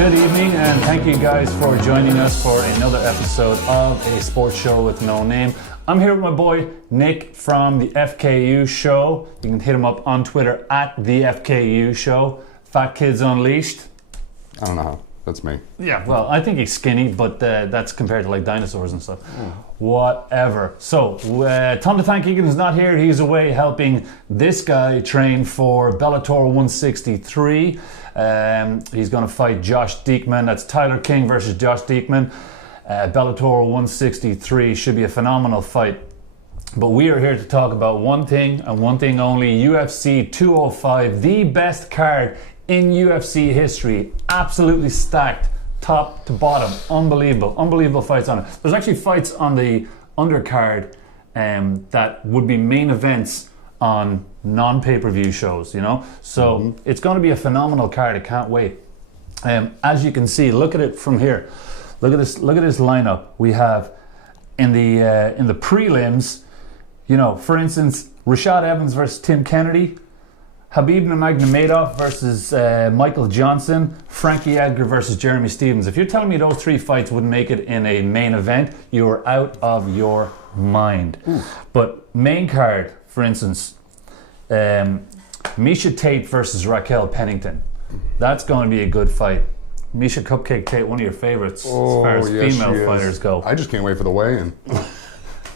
Good evening, and thank you guys for joining us for another episode of A Sports Show with No Name. I'm here with my boy Nick from the FKU Show. You can hit him up on Twitter at the FKU Show. Fat Kids Unleashed. I don't know how. That's me. Yeah, well, I think he's skinny, but that's compared to like dinosaurs and stuff. Whatever. So, Tom the Tank Egan is not here. He's away helping this guy train for Bellator 163. He's going to fight Josh Diekman. That's Tyler King versus Josh Diekman. Bellator 163 should be a phenomenal fight. But we are here to talk about one thing and one thing only. UFC 205, the best card in UFC history. Absolutely stacked, top to bottom. Unbelievable fights on it. There's actually fights on the undercard that would be main events on non-pay-per-view shows, you know? So it's going to be a phenomenal card. I can't wait. As you can see, look at it from here. Look at this lineup. We have in the prelims, you know, for instance, Rashad Evans versus Tim Kennedy, Khabib Nurmagomedov versus Michael Johnson, Frankie Edgar versus Jeremy Stephens. If you're telling me those three fights wouldn't make it in a main event, you're out of your mind. Ooh. But main card, for instance, Miesha Tate versus Raquel Pennington. That's going to be a good fight. Miesha Cupcake Tate, one of your favorites as far as female fighters go. I just can't wait for the weigh-in.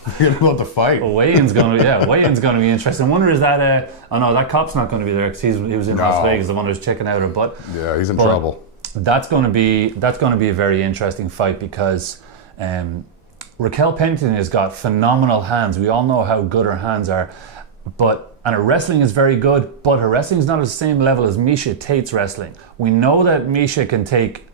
Forget about the fight. Well, weigh-in's going to be interesting. I wonder is that oh no, that cop's not going to be there because he was in Las Vegas. I wonder is checking out her butt. Yeah, he's in trouble. That's going to be a very interesting fight because Raquel Pennington has got phenomenal hands. We all know how good her hands are, and her wrestling is very good, but her wrestling is not at the same level as Miesha Tate's wrestling. We know that Miesha can take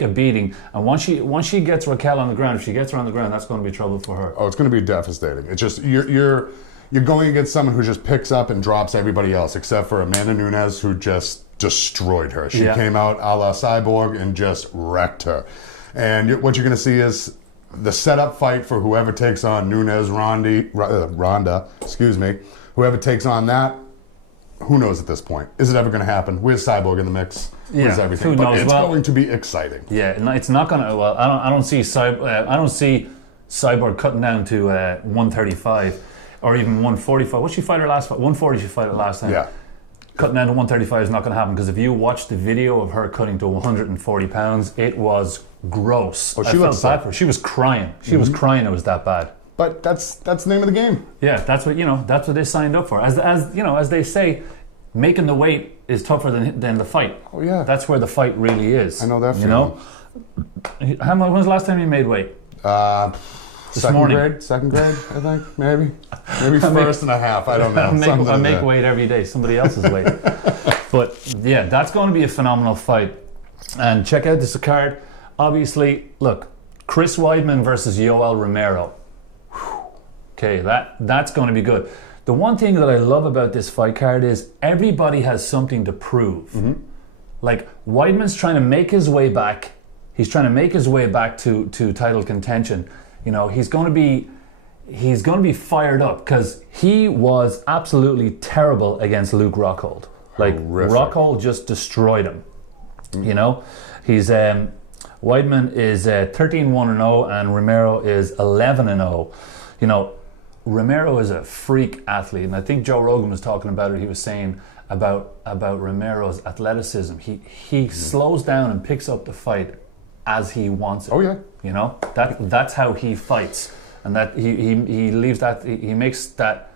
a beating, and once she gets Raquel on the ground, if she gets her on the ground, that's going to be trouble for her. Oh, it's going to be devastating. It's just you're going against someone who just picks up and drops everybody else, except for Amanda Nunes, who just destroyed her. She came out a la Cyborg and just wrecked her. And what you're going to see is the setup fight for whoever takes on Nunes, Ronda, whoever takes on that. Who knows at this point? Is it ever going to happen? Where's Cyborg in the mix? Where's everything? Who knows? But it's going to be exciting. Yeah, it's not going to. Well, I don't see Cyborg cutting down to 135 or even 145. What she fight her last fight? 140. She fought it last time. Yeah. Cutting down to 135 is not going to happen because if you watch the video of her cutting to 140 pounds, it was gross. Oh, I felt bad for her. She was crying. She was crying. It was that bad. But that's the name of the game. Yeah, that's what they signed up for. As they say, making the weight is tougher than the fight. Oh yeah, that's where the fight really is. I know that. You know, when was the last time you made weight? Second grade, I think, maybe first and a half. I don't know. I make weight every day, somebody else's weight. But yeah, that's going to be a phenomenal fight. And check out this card. Obviously, look, Chris Weidman versus Yoel Romero. Okay, that's going to be good. The one thing that I love about this fight card is everybody has something to prove. Mm-hmm. Like Weidman's trying to make his way back. He's trying to make his way back to title contention. You know, he's going to be fired up because he was absolutely terrible against Luke Rockhold. Like Rockhold just destroyed him. Mm-hmm. You know, he's Weidman is 13-1-0 and Romero is 11-0. You know, Romero is a freak athlete, and I think Joe Rogan was talking about it. He was saying about Romero's athleticism. He slows down and picks up the fight as he wants it. Oh yeah, you know that's how he fights, and that he leaves that he makes that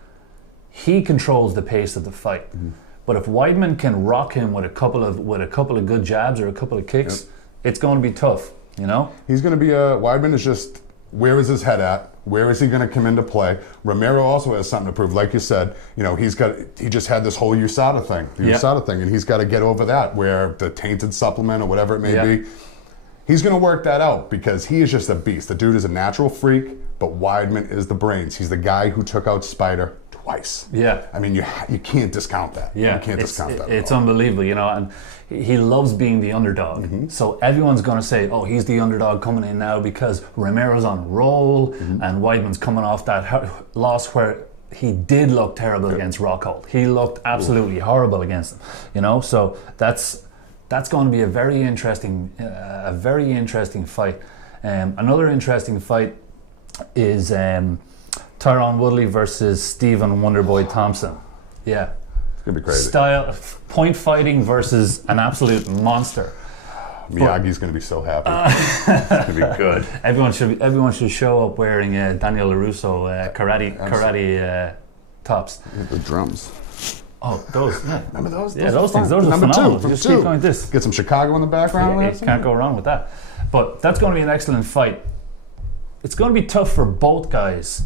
he controls the pace of the fight. Mm-hmm. But if Weidman can rock him with a couple of good jabs or a couple of kicks, it's going to be tough. You know, he's going to be Weidman is just. Where is his head at? Where is he going to come into play? Romero also has something to prove. Like you said, you know, he just had this whole USADA thing, and he's got to get over that, where the tainted supplement or whatever it may be. He's going to work that out because he is just a beast. The dude is a natural freak, but Weidman is the brains. He's the guy who took out Spider twice. Yeah. I mean, you can't discount that. Yeah. You can't discount that. It's unbelievable, you know, and he loves being the underdog. Mm-hmm. So everyone's going to say, oh, he's the underdog coming in now because Romero's on a roll and Weidman's coming off that loss where he did look terrible against Rockhold. He looked absolutely horrible against him, you know, so that's That's going to be a very interesting fight. Another interesting fight is Tyron Woodley versus Stephen Wonderboy Thompson. Yeah. It's going to be crazy. Style, point fighting versus an absolute monster. Miyagi's going to be so happy. It's going to be good. Everyone should show up wearing Daniel LaRusso karate tops. The drums. Oh, those. Yeah. Remember those? Yeah, those things. Those are Number phenomenal. two. Just keep going with this. Get some Chicago in the background. Yeah, you can't go wrong with that. But that's going to be an excellent fight. It's going to be tough for both guys.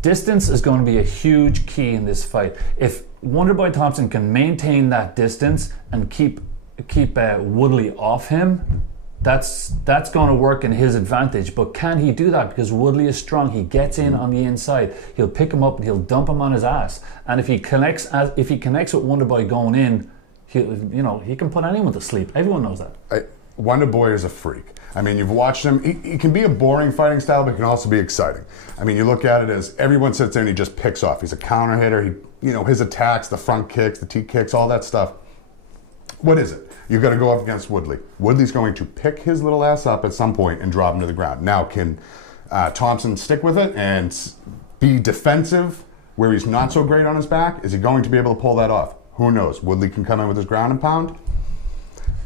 Distance is going to be a huge key in this fight. If Wonderboy Thompson can maintain that distance and keep Woodley off him, that's going to work in his advantage. But can he do that? Because Woodley is strong. He gets in on the inside. He'll pick him up and he'll dump him on his ass. And if he connects with Wonderboy going in, he can put anyone to sleep. Everyone knows that. Wonderboy is a freak. I mean, you've watched him. He can be a boring fighting style, but he can also be exciting. I mean, you look at it as everyone sits there and he just picks off. He's a counter hitter. His attacks, the front kicks, the T kicks, all that stuff. What is it? You've got to go up against Woodley. Woodley's going to pick his little ass up at some point and drop him to the ground. Now, can Thompson stick with it and be defensive where he's not so great on his back? Is he going to be able to pull that off? Who knows? Woodley can come in with his ground and pound.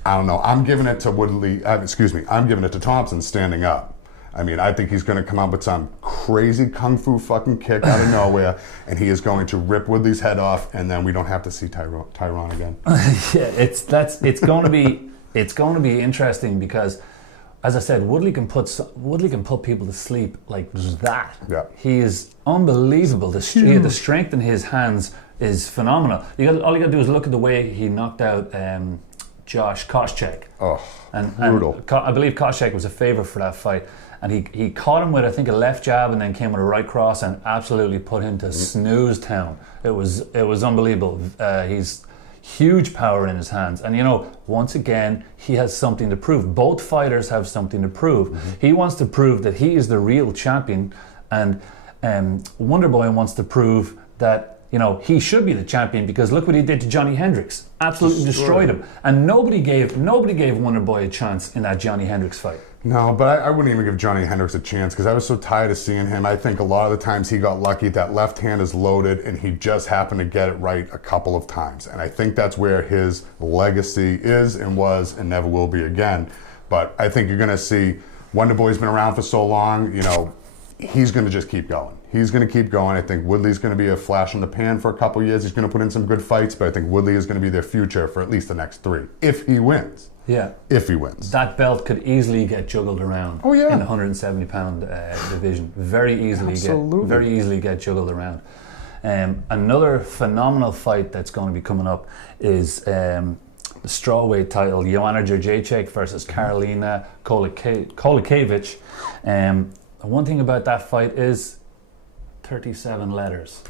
I don't know. I'm giving it to I'm giving it to Thompson standing up. I mean, I think he's going to come up with some crazy kung fu fucking kick out of nowhere, and he is going to rip Woodley's head off, and then we don't have to see Tyron again. Yeah, it's going to be interesting because, as I said, Woodley can put people to sleep like that. Yeah. He is unbelievable. The strength in his hands is phenomenal. All you got to do is look at the way he knocked out Josh Koscheck. Oh, brutal. And I believe Koscheck was a favourite for that fight. And he caught him with, I think, a left jab and then came with a right cross and absolutely put him to snooze town. It was unbelievable. He's huge power in his hands. And, once again, he has something to prove. Both fighters have something to prove. Mm-hmm. He wants to prove that he is the real champion. And Wonderboy wants to prove that he should be the champion because look what he did to Johnny Hendricks. Absolutely destroyed him. And nobody gave Wonderboy a chance in that Johnny Hendricks fight. No, but I wouldn't even give Johnny Hendricks a chance because I was so tired of seeing him. I think a lot of the times he got lucky. That left hand is loaded and he just happened to get it right a couple of times. And I think that's where his legacy is and was and never will be again. But I think you're going to see Wonderboy's been around for so long, he's going to just keep going. He's going to keep going. I think Woodley's going to be a flash in the pan for a couple of years. He's going to put in some good fights, but I think Woodley is going to be their future for at least the next 3, if he wins. Yeah. If he wins. That belt could easily get juggled around in the 170-pound division. Very easily get juggled around. Another phenomenal fight that's going to be coming up is the strawweight title, Joanna Jędrzejczyk versus Karolina Kowalkiewicz. One thing about that fight is 37 letters.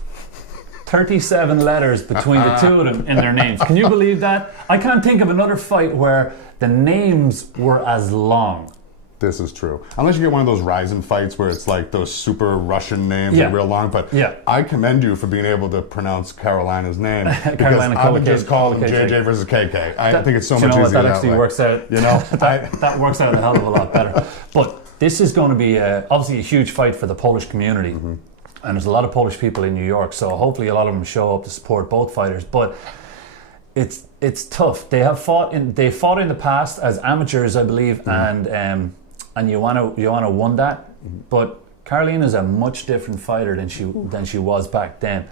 37 letters between the two of them in their names. Can you believe that? I can't think of another fight where the names were as long. This is true. Unless you get one of those Ryzen fights where it's like those super Russian names that are real long. But I commend you for being able to pronounce Carolina's name. Because I would just call him JJ versus KK. I think it's so much easier that actually way. Works out. That works out a hell of a lot better. But this is going to be obviously a huge fight for the Polish community. Mm-hmm. And there's a lot of Polish people in New York, so hopefully a lot of them show up to support both fighters. But it's tough. They fought in the past as amateurs, I believe, and Joanna won that. But Karolina's a much different fighter than she was back then.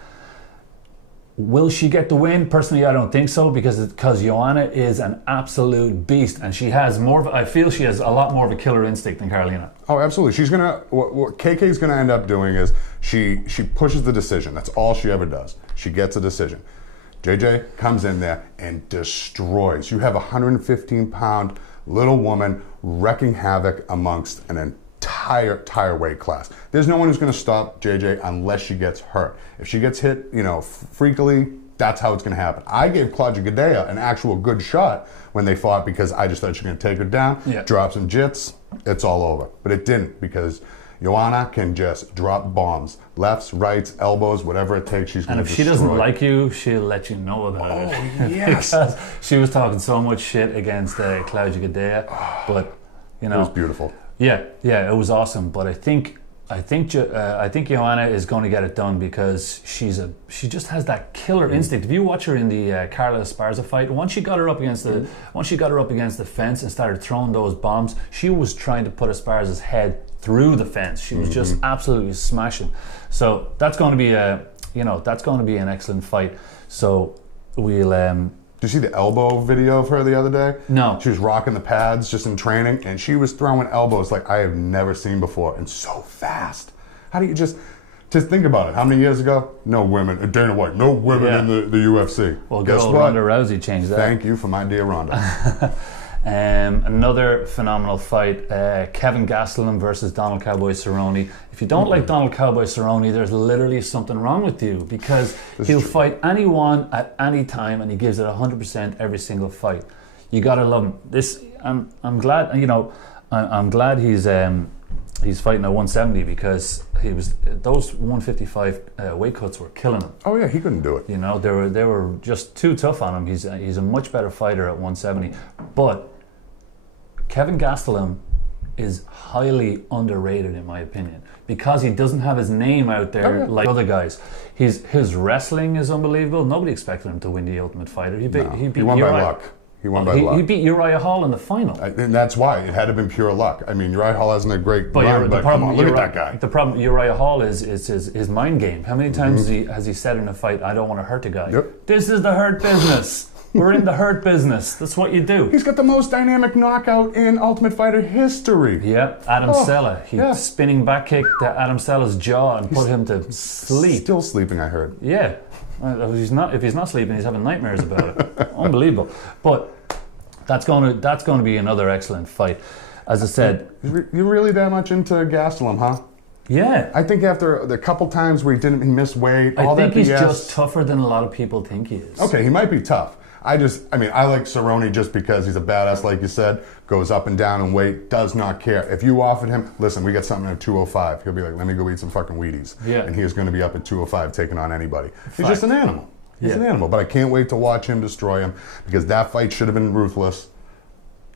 Will she get the win? Personally, I don't think so because Joanna is an absolute beast and she has I feel she has a lot more of a killer instinct than Karolina. Oh, absolutely. She's what KK's gonna end up doing is she pushes the decision. That's all she ever does. She gets a decision. JJ comes in there and destroys. You have a 115-pound little woman wrecking havoc amongst an entire weight class. There's no one who's going to stop JJ unless she gets hurt. If she gets hit, freakily, that's how it's going to happen. I gave Claudia Gadelha an actual good shot when they fought because I just thought she was going to take her down, drop some jits, it's all over. But it didn't because, Joanna can just drop bombs. Lefts, rights, elbows, whatever it takes, she's going to And if she doesn't like you, she'll let you know about it. Yes. Because she was talking so much shit against Claudia Gadelha, but you know, it was beautiful. Yeah, it was awesome. But I think Joanna is going to get it done because she just has that killer instinct. If you watch her in the Carla Esparza fight, once she got her up against the fence and started throwing those bombs, she was trying to put Esparza's head through the fence. She was just absolutely smashing. So that's going to be an excellent fight. So we'll. Did you see the elbow video of her the other day? No. She was rocking the pads just in training, and she was throwing elbows like I have never seen before, and so fast. How do you just think about it? How many years ago? No women. Dana White. No women in the UFC. Well, guess what? Ronda Rousey changed that. Thank you for my dear Ronda. Another phenomenal fight, Kevin Gastelum versus Donald Cowboy Cerrone. If you don't like Donald Cowboy Cerrone, there's literally something wrong with you, because he'll fight anyone at any time and he gives it 100% every single fight. You gotta love him. I'm glad, you know, I'm glad he's fighting at 170, because those 155 weight cuts were killing him. Oh yeah, he couldn't do it. You know, they were just too tough on him. He's a much better fighter at 170, but Kevin Gastelum is highly underrated in my opinion, because he doesn't have his name out there like other guys. His wrestling is unbelievable. Nobody expected him to win the Ultimate Fighter. He won by luck. He won by luck. He beat Uriah Hall in the final. And that's why it had to have been pure luck. I mean, Uriah Hall hasn't a great run, but come on, look at that guy. The problem Uriah Hall is his mind game. How many times has he said in a fight, I don't want to hurt a guy? Yep. This is the hurt business. We're in the hurt business. That's what you do. He's got the most dynamic knockout in Ultimate Fighter history. Yeah, Adam Sella. He spinning back kicked Adam Sella's jaw and put him to sleep. Still sleeping, I heard. Yeah. If he's not sleeping, he's having nightmares about it. Unbelievable. But that's going to be another excellent fight. As I said, you're really that much into Gastelum, huh? Yeah. I think after the couple times where he missed weight, I think he's just tougher than a lot of people think he is. Okay, he might be tough. I like Cerrone just because he's a badass, like you said, goes up and down in weight, does not care. If you offered him, listen, we got something at 205, he'll be like, let me go eat some fucking Wheaties. Yeah. And he is going to be up at 205 taking on anybody. He's just an animal. He's an animal. But I can't wait to watch him destroy him, because that fight should have been ruthless.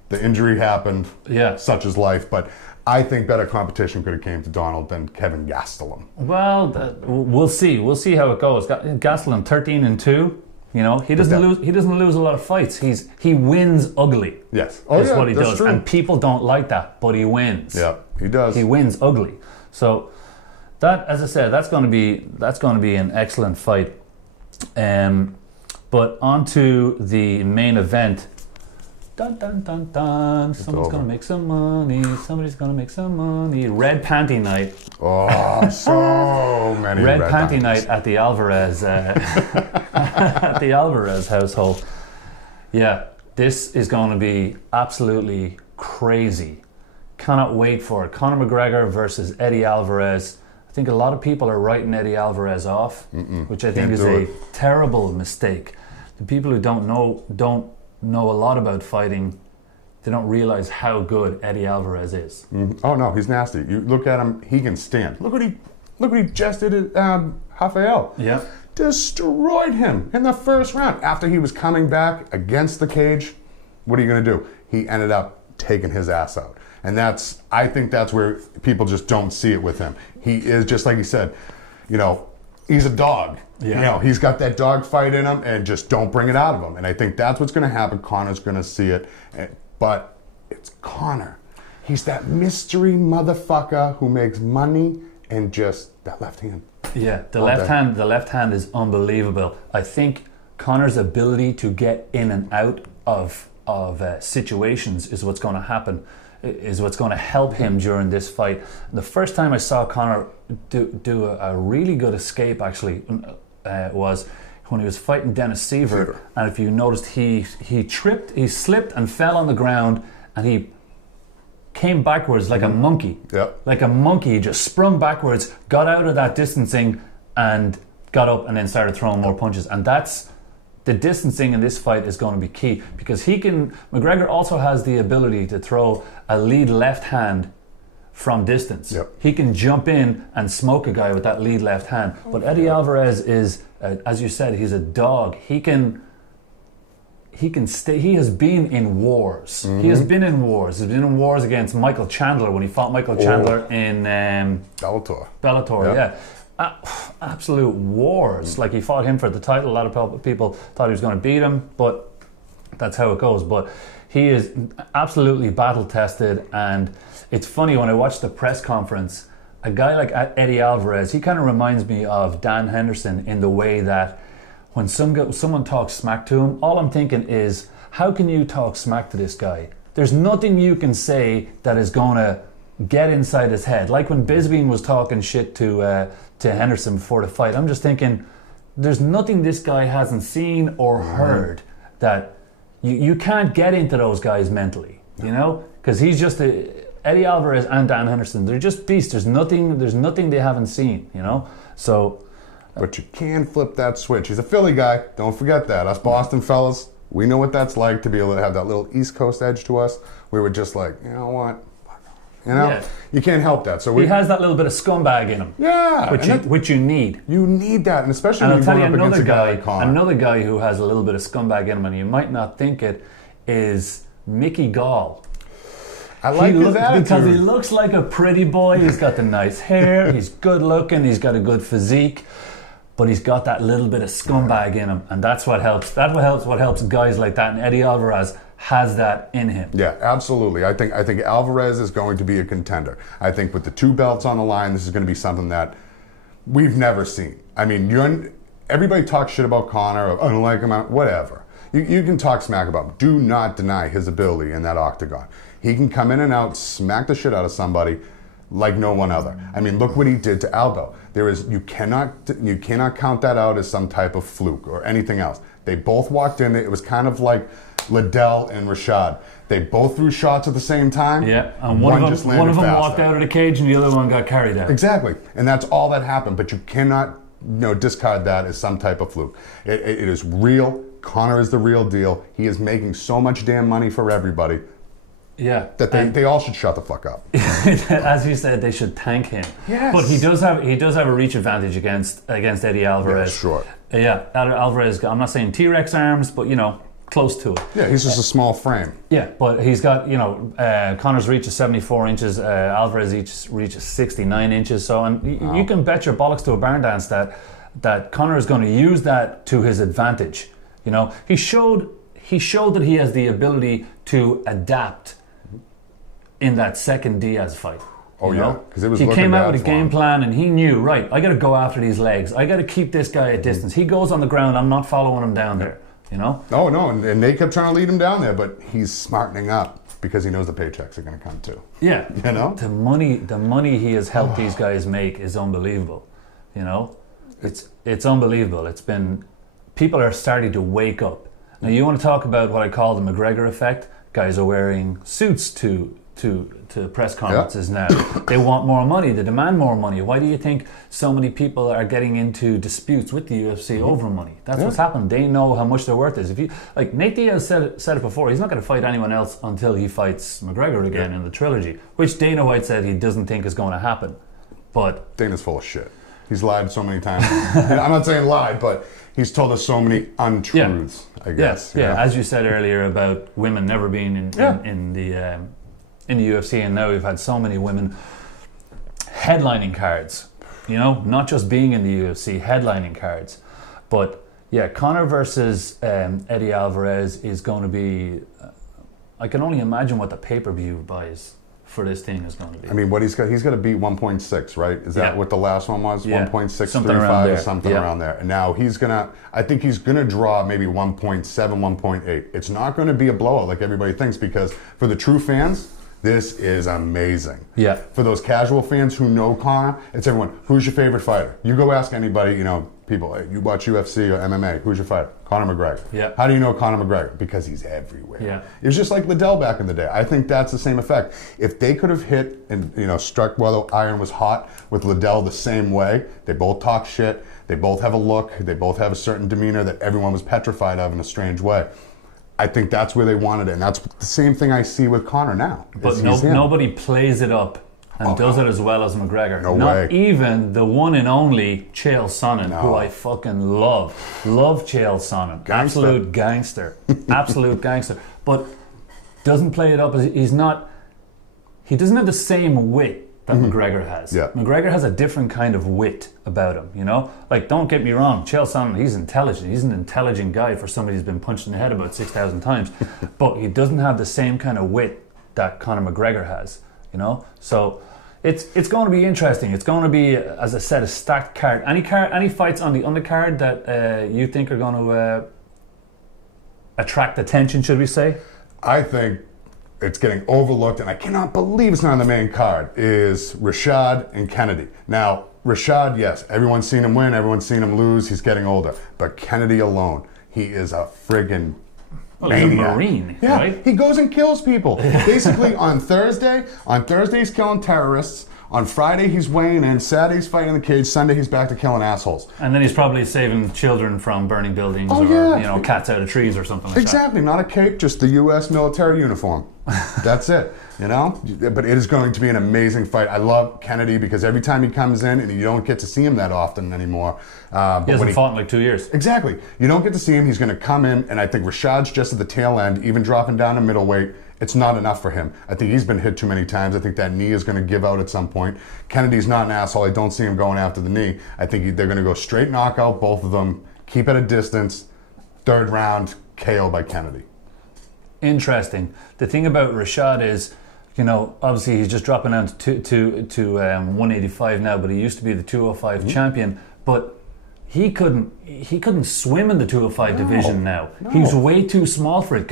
The injury happened. Yeah. Such is life. But I think better competition could have came to Donald than Kevin Gastelum. Well, we'll see. We'll see how it goes. Gastelum 13-2. You know, he doesn't lose. He doesn't lose a lot of fights. He wins ugly. Yes, that's what he does, true. and people don't like that, but he wins. Yeah, he does. He wins ugly. So that, as I said, that's going to be an excellent fight. But on to the main event. Dun dun dun dun. Someone's going to make some money. Somebody's going to make some money. Red Panty Night. Oh, so many Red Panty Night at the Alverez. At the Alverez household. Yeah, this is going to be absolutely crazy. Cannot wait for it. Conor McGregor versus Eddie Alvarez. I think a lot of people are writing Eddie Alvarez off, which I think is a terrible mistake. The people who don't know a lot about fighting, they don't realize how good Eddie Alvarez is. Oh no, he's nasty. You look at him, he can stand. Look what he just did at Rafael. Yeah. Destroyed him in the first round. After he was coming back against the cage, what are you going to do? He ended up taking his ass out. And I think that's where people just don't see it with him. He is, just like he said, he's a dog. Yeah. He's got that dog fight in him, and just don't bring it out of him. And I think that's what's going to happen. Conor's going to see it. But it's Conor. He's that mystery motherfucker who makes money and just that left hand. Yeah, the left hand is unbelievable. I think Conor's ability to get in and out of situations is what's going to happen, is what's going to help him during this fight. The first time I saw Conor do a really good escape, actually, was when he was fighting Dennis Seaver. And if you noticed, he slipped and fell on the ground, and he came backwards like a monkey. Yep. Like a monkey, he just sprung backwards, got out of that distancing, and got up and then started throwing more punches. And that's the distancing in this fight is going to be key, because McGregor also has the ability to throw a lead left hand from distance. Yep. He can jump in and smoke a guy with that lead left hand. But Eddie Alvarez is, as you said, he's a dog. He can stay. He has been in wars. He has been in wars. He's been in wars against Michael Chandler when he fought Michael Chandler in Bellator, Yep. yeah. Absolute wars. Like, he fought him for the title. A lot of people thought he was going to beat him, but that's how it goes. But he is absolutely battle tested, and it's funny when I watch the press conference, a guy like Eddie Alvarez, he kind of reminds me of Dan Henderson in the way that when someone talks smack to him, all I'm thinking is, how can you talk smack to this guy? There's nothing you can say that is going to get inside his head. Like when Bisping was talking shit to Henderson before the fight, I'm just thinking, there's nothing this guy hasn't seen or heard that you can't get into those guys mentally, you know? Because he's just Eddie Alvarez and Dan Henderson, they're just beasts. There's nothing they haven't seen, you know? So, but you can flip that switch. He's a Philly guy. Don't forget that. Us Boston fellas, we know what that's like to be able to have that little East Coast edge to us. We were just like, you know what? You know, yeah. You can't help that. So he has that little bit of scumbag in him. Yeah, which you need. You need that, and especially and when I'll tell you're you going up against a guy like Conor. another guy who has a little bit of scumbag in him, and you might not think it, is Mickey Gall. I like his attitude. Because he looks like a pretty boy. He's got the nice hair. He's good looking. He's got a good physique. But he's got that little bit of scumbag in him, and that's what helps. What helps guys like that. And Eddie Alvarez has that in him. Yeah, absolutely. I think Alvarez is going to be a contender. I think with the 2 belts on the line, this is going to be something that we've never seen. I mean, everybody talks shit about Conor. I don't like him. Whatever. You can talk smack about him. Do not deny his ability in that octagon. He can come in and out, smack the shit out of somebody like no one other. I mean, look what he did to Aldo. You cannot count that out as some type of fluke or anything else. They both walked in. It was kind of like Liddell and Rashad. They both threw shots at the same time. Yeah, and one of them walked out of the cage and the other one got carried out. Exactly, and that's all that happened. But you cannot, discard that as some type of fluke. It is real. Conor is the real deal. He is making so much damn money for everybody. Yeah, that they all should shut the fuck up. As you said, they should thank him. Yes, but he does have a reach advantage against Eddie Alvarez. Yeah, sure. Yeah, Alvarez. I'm not saying T-Rex arms, but close to it. Yeah, he's just a small frame. Yeah, but he's got Conor's reach is 74 inches. Alvarez reach is 69 inches. So, and you can bet your bollocks to a barn dance that Conor is going to use that to his advantage. You know, he showed that he has the ability to adapt in that second Diaz fight. Oh yeah, because he came out with a game plan and he knew, right, I got to go after these legs. I got to keep this guy at distance. He goes on the ground, I'm not following him down there, you know? Oh no, and they kept trying to lead him down there, but he's smartening up because he knows the paychecks are going to come too. Yeah. You know? The money he has helped these guys make is unbelievable, you know? It's unbelievable. People are starting to wake up. Now, you want to talk about what I call the McGregor effect? Guys are wearing suits to press conferences now. They want more money. They demand more money. Why do you think so many people are getting into disputes with the UFC over money? That's what's happened. They know how much their worth is. Like Nate Diaz said it before, he's not going to fight anyone else until he fights McGregor again in the trilogy, which Dana White said he doesn't think is going to happen. But Dana's full of shit. He's lied so many times. I'm not saying lied, but he's told us so many untruths, I guess. Yeah, as you said earlier about women never being in the UFC, and now we've had so many women headlining cards, not just being in the UFC, headlining cards. But yeah, Conor versus Eddie Alvarez is going to be, I can only imagine what the pay-per-view buys for this thing is going to be. I mean, what he's got to beat 1.6, right? Is that what the last one was? 1.635 or something around there. And now I think he's going to draw maybe 1.7, 1.8. It's not going to be a blowout like everybody thinks, because for the true fans, this is amazing. Yeah. For those casual fans who know Conor, it's everyone. Who's your favorite fighter? You go ask anybody, people, you watch UFC or MMA, who's your fighter? Conor McGregor. Yeah. How do you know Conor McGregor? Because he's everywhere. Yeah. It was just like Liddell back in the day. I think that's the same effect. If they could have hit and struck while the iron was hot with Liddell the same way, they both talk shit, they both have a look, they both have a certain demeanor that everyone was petrified of in a strange way. I think that's where they wanted it, and that's the same thing I see with Conor now. But nobody plays it up and does it as well as McGregor. No Not way. even the one and only Chael Sonnen, No. who I fucking love. Love Chael Sonnen. Gangster. Absolute gangster. Absolute gangster. But doesn't play it up as he doesn't have the same wit that McGregor has. Yeah. McGregor has a different kind of wit about him, you know? Like, don't get me wrong, Chael Sonnen, he's intelligent. He's an intelligent guy for somebody who's been punched in the head about 6,000 times. But he doesn't have the same kind of wit that Conor McGregor has, you know? So it's going to be interesting. It's going to be, as I said, a stacked card. Any fights on the undercard that you think are going to attract attention, should we say? I think it's getting overlooked, and I cannot believe it's not on the main card, is Rashad and Kennedy. Now, Rashad, yes, everyone's seen him win, everyone's seen him lose, he's getting older. But Kennedy alone, he is a friggin' Well, he's a Marine, yeah, right? He goes and kills people. Basically, on Thursday he's killing terrorists. On Friday, he's weighing in. Saturday, he's fighting in the cage. Sunday, he's back to killing assholes. And then he's probably saving children from burning buildings cats out of trees or something like Exactly. Not a cape, just the U.S. military uniform. That's it, you know? But it is going to be an amazing fight. I love Kennedy because every time he comes in, and you don't get to see him that often anymore. He hasn't fought in like 2 years. Exactly. You don't get to see him. He's going to come in, and I think Rashad's just at the tail end, even dropping down to middleweight. It's not enough for him. I think he's been hit too many times. I think that knee is going to give out at some point. Kennedy's not an asshole. I don't see him going after the knee. I think they're going to go straight knockout, both of them, keep at a distance, third round, KO by Kennedy. Interesting. The thing about Rashad is, you know, obviously he's just dropping down to 185 now, but he used to be the 205 champion. But he couldn't swim in the 205 division now. No. He's way too small for it.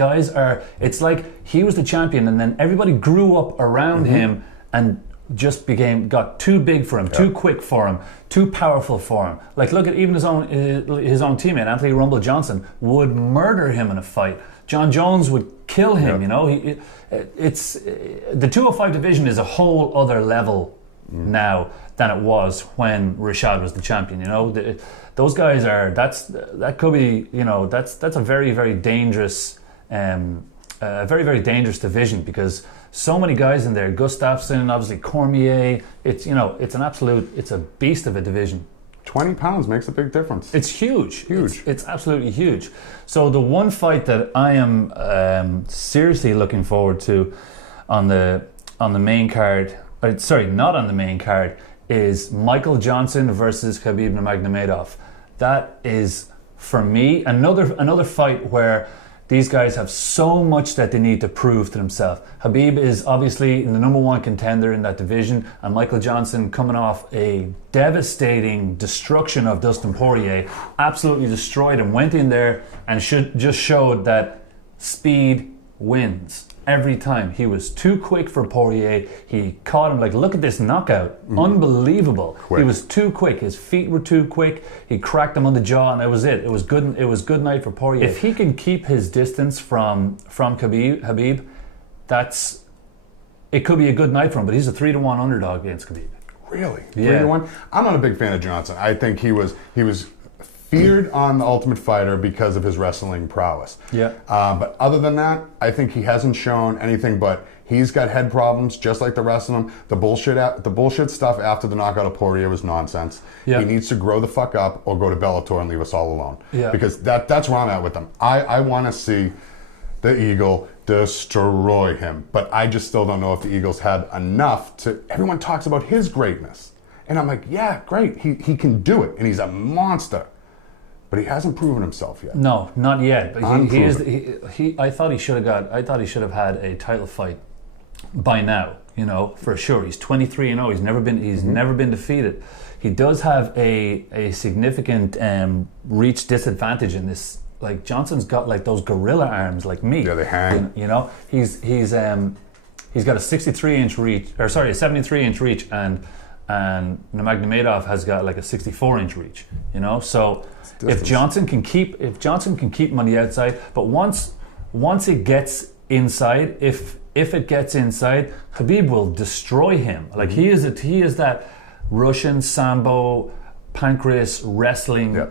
It's like he was the champion, and then everybody grew up around him and just got too big for him, too quick for him, too powerful for him. Like, look at even his own teammate, Anthony Rumble Johnson, would murder him in a fight. John Jones would kill him. You know, it's the 205 division is a whole other level now than it was when Rashad was the champion. You know, those guys that could be, you know, that's a very, very dangerous, very, very dangerous division, because so many guys in there, Gustafsson, obviously Cormier. It's a beast of a division. 20 pounds makes a big difference. It's huge. Huge. It's absolutely huge. So the one fight that I am seriously looking forward to on the main card, not on the main card, is Michael Johnson versus Khabib Nurmagomedov. That is, for me, another fight where these guys have so much that they need to prove to themselves. Khabib is obviously the number one contender in that division, and Michael Johnson, coming off a devastating destruction of Dustin Poirier, absolutely destroyed him, went in there and just showed that speed wins. Every time. He was too quick for Poirier. He caught him, like, look at this knockout. Unbelievable. Quick. He was too quick. His feet were too quick. He cracked him on the jaw, and that was it. It was good night for Poirier. If he can keep his distance from Khabib, it could be a good night for him, but he's a 3-1 underdog against Khabib. Really? Yeah. 3-1? I'm not a big fan of Johnson. I think he was feared on The Ultimate Fighter because of his wrestling prowess. Yeah. But other than that, I think he hasn't shown anything but he's got head problems, just like the rest of them. The bullshit stuff after the knockout of Poirier was nonsense. Yeah. He needs to grow the fuck up or go to Bellator and leave us all alone. Yeah. Because that's where I'm at with them. I want to see the Eagle destroy him. But I just still don't know if the Eagle's had enough to... Everyone talks about his greatness. And I'm like, yeah, great. He can do it. And he's a monster. But he hasn't proven himself yet. No, not yet. But I thought he should have had a title fight by now. You know, for sure. He's 23-0. He's never been defeated. He does have a significant reach disadvantage in this. Like, Johnson's got like those gorilla arms, like me. Yeah, they hang. You know, he's got a 63-inch reach, or sorry, a 73-inch reach, and Nurmagomedov has got like a 64-inch reach. You know, so. If Johnson can keep him on the outside, but once it gets inside, if it gets inside, Khabib will destroy him. Like he is that Russian Sambo pancreas wrestling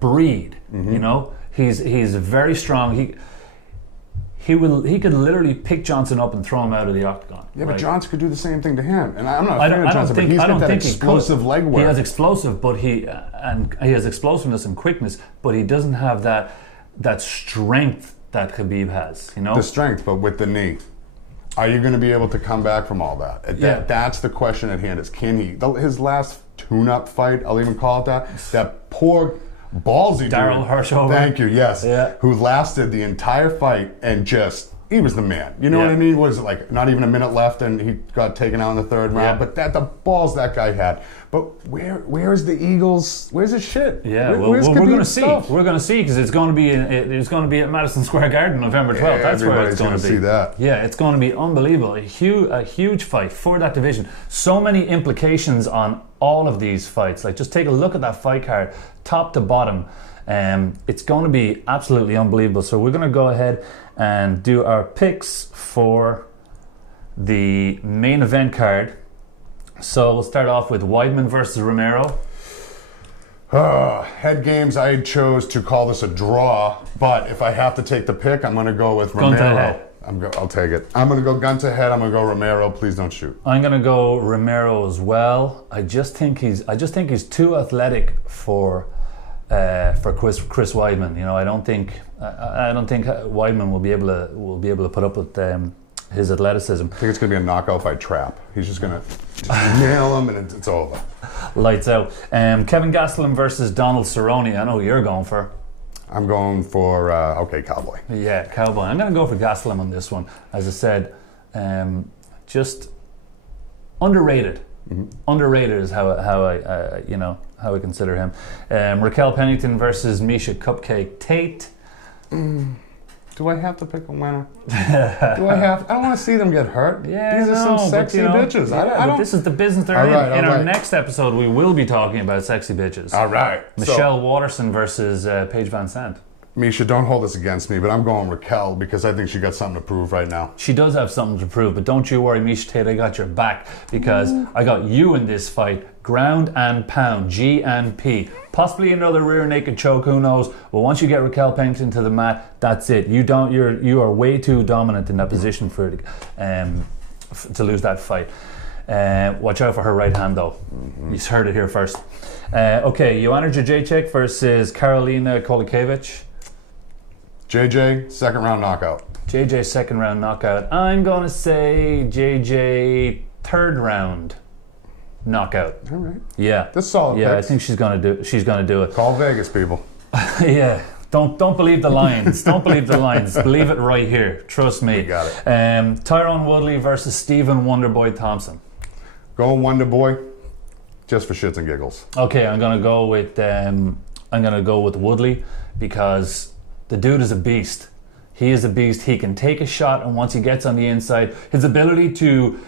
breed. You know, he's very strong. he could literally pick Johnson up and throw him out of the octagon. Yeah, but Like, Johnson could do the same thing to him. And I'm not a fan of Johnson, but he's I don't got that think explosive leg work. He has explosive, but he has explosiveness and quickness, but he doesn't have that strength that Khabib has. You know, the strength, but with the knee. Are you going to be able to come back from all that? That's the question at hand. Is can he? His last tune-up fight, I'll even call it that. That poor ballsy Daryl dude. Hirshover. Thank you. Yes. Yeah. Who lasted the entire fight and he was the man. You know what I mean? Was it like not even a minute left and he got taken out in the third round? Yeah. But the balls that guy had. But where's the Eagles? Where's his shit? Yeah, we're going to see. We're going to see because it's going to be at Madison Square Garden November 12th. That's where it's going to be. See that. Yeah, it's going to be unbelievable. A huge fight for that division. So many implications on all of these fights. Like, just take a look at that fight card, top to bottom. It's going to be absolutely unbelievable. So we're going to go ahead and do our picks for the main event card. So we'll start off with Weidman versus Romero. Head games, I chose to call this a draw, but if I have to take the pick, I'm going to go with Romero. Gun to head. I'll take it. I'm going to go gun to head. I'm going to go Romero. Please don't shoot. I'm going to go Romero as well. I just think he's too athletic for Chris Weidman. You know, I don't think Weidman will be able to put up with his athleticism. I think it's going to be a knockout by trap. He's just going to nail him and it's over. Lights out. Kevin Gastelum versus Donald Cerrone. I know who you're going for. I'm going for, Cowboy. Yeah, Cowboy. I'm going to go for Gastelum on this one. As I said, just underrated. Mm-hmm. Underrated is how I consider him. Raquel Pennington versus Miesha Cupcake Tate. Do I have to pick a winner? I don't want to see them get hurt. Yeah, these are some sexy bitches. Yeah, but this is the business they're in. In our next episode, we will be talking about sexy bitches. All right. Michelle Waterson versus Paige Van Sant. Misha, don't hold this against me, but I'm going Raquel because I think she got something to prove right now. She does have something to prove, but don't you worry, Miesha Tate, I got your back because I got you in this fight. Ground and pound, G and P. Possibly another rear naked choke, who knows? But once you get Raquel Pennington to the mat, that's it. You are way too dominant in that position to lose that fight. Watch out for her right hand, though. Mm-hmm. You heard it here first. Okay, Joanna Jędrzejczyk versus Karolina Kowalkiewicz. JJ, second round knockout. JJ, second round knockout. I'm going to say JJ, third round knockout. All right. Yeah. That's solid. Yeah, picks. I think she's gonna do it. Call Vegas, people. Yeah. Don't believe the lines. Don't believe the lines. Believe it right here. Trust me. We got it. Tyrone Woodley versus Stephen Wonderboy Thompson. Going Wonderboy, just for shits and giggles. Okay, I'm gonna go with Woodley because the dude is a beast. He is a beast. He can take a shot, and once he gets on the inside, his ability to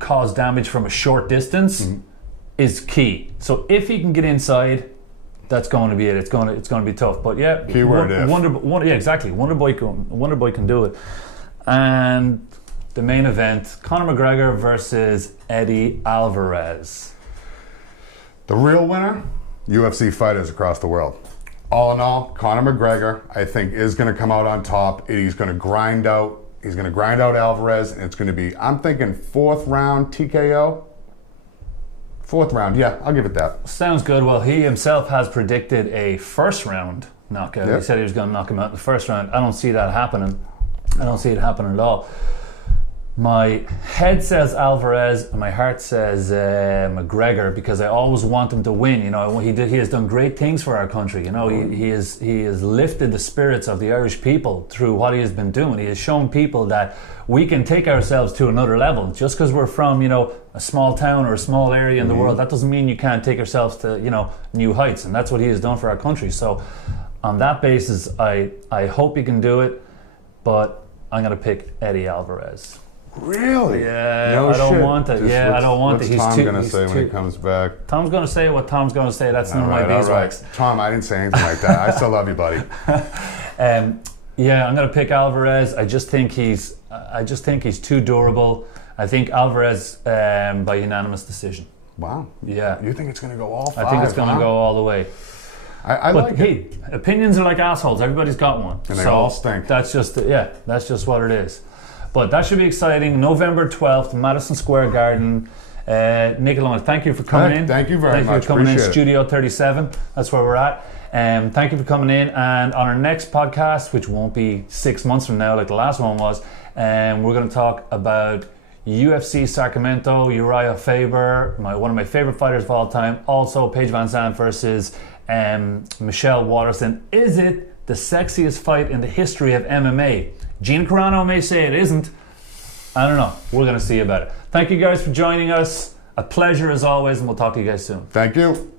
cause damage from a short distance is key. So if he can get inside, that's going to be it. It's going to be tough. But yeah, keyword if. Yeah, exactly. Wonderboy can do it. And the main event: Conor McGregor versus Eddie Alverez. The real winner: UFC fighters across the world. All in all, Conor McGregor, I think, is going to come out on top. He's going to grind out Alvarez, and it's going to be, I'm thinking, fourth round TKO. Fourth round, yeah, I'll give it that. Sounds good. Well, he himself has predicted a first round knockout. Yep. He said he was going to knock him out in the first round. I don't see that happening. I don't see it happening at all. My head says Alvarez and my heart says McGregor because I always want him to win. You know, he has done great things for our country. You know, he has lifted the spirits of the Irish people through what he has been doing. He has shown people that we can take ourselves to another level. Just because we're from, you know, a small town or a small area in the world, that doesn't mean you can't take ourselves to, you know, new heights. And that's what he has done for our country. So on that basis, I hope he can do it, but I'm going to pick Eddie Alvarez. Really? Yeah, no I don't want it. Yeah, I don't want it. What's Tom going to say when he comes back? Tom's going to say what Tom's going to say. That's none of my beeswax. Right. Tom, I didn't say anything like that. I still love you, buddy. Yeah, I'm going to pick Alvarez. I just think he's too durable. I think Alvarez by unanimous decision. Wow. Yeah. You think it's going to go all five? I think it's going to go all the way. I But like hey, it. opinions are like assholes. Everybody's got one. And they all stink. That's just what it is. But that should be exciting. November 12th, Madison Square Garden. Nicola, thank you for coming in. Thank you very much. Thank you for coming in. Appreciate it. Studio 37. That's where we're at. Thank you for coming in. And on our next podcast, which won't be 6 months from now like the last one was, we're going to talk about UFC Sacramento, Uriah Faber, one of my favorite fighters of all time. Also, Paige Van Zandt versus Michelle Waterson. Is it the sexiest fight in the history of MMA? Gina Carano may say it isn't. I don't know. We're going to see about it. Thank you guys for joining us. A pleasure as always, and we'll talk to you guys soon. Thank you.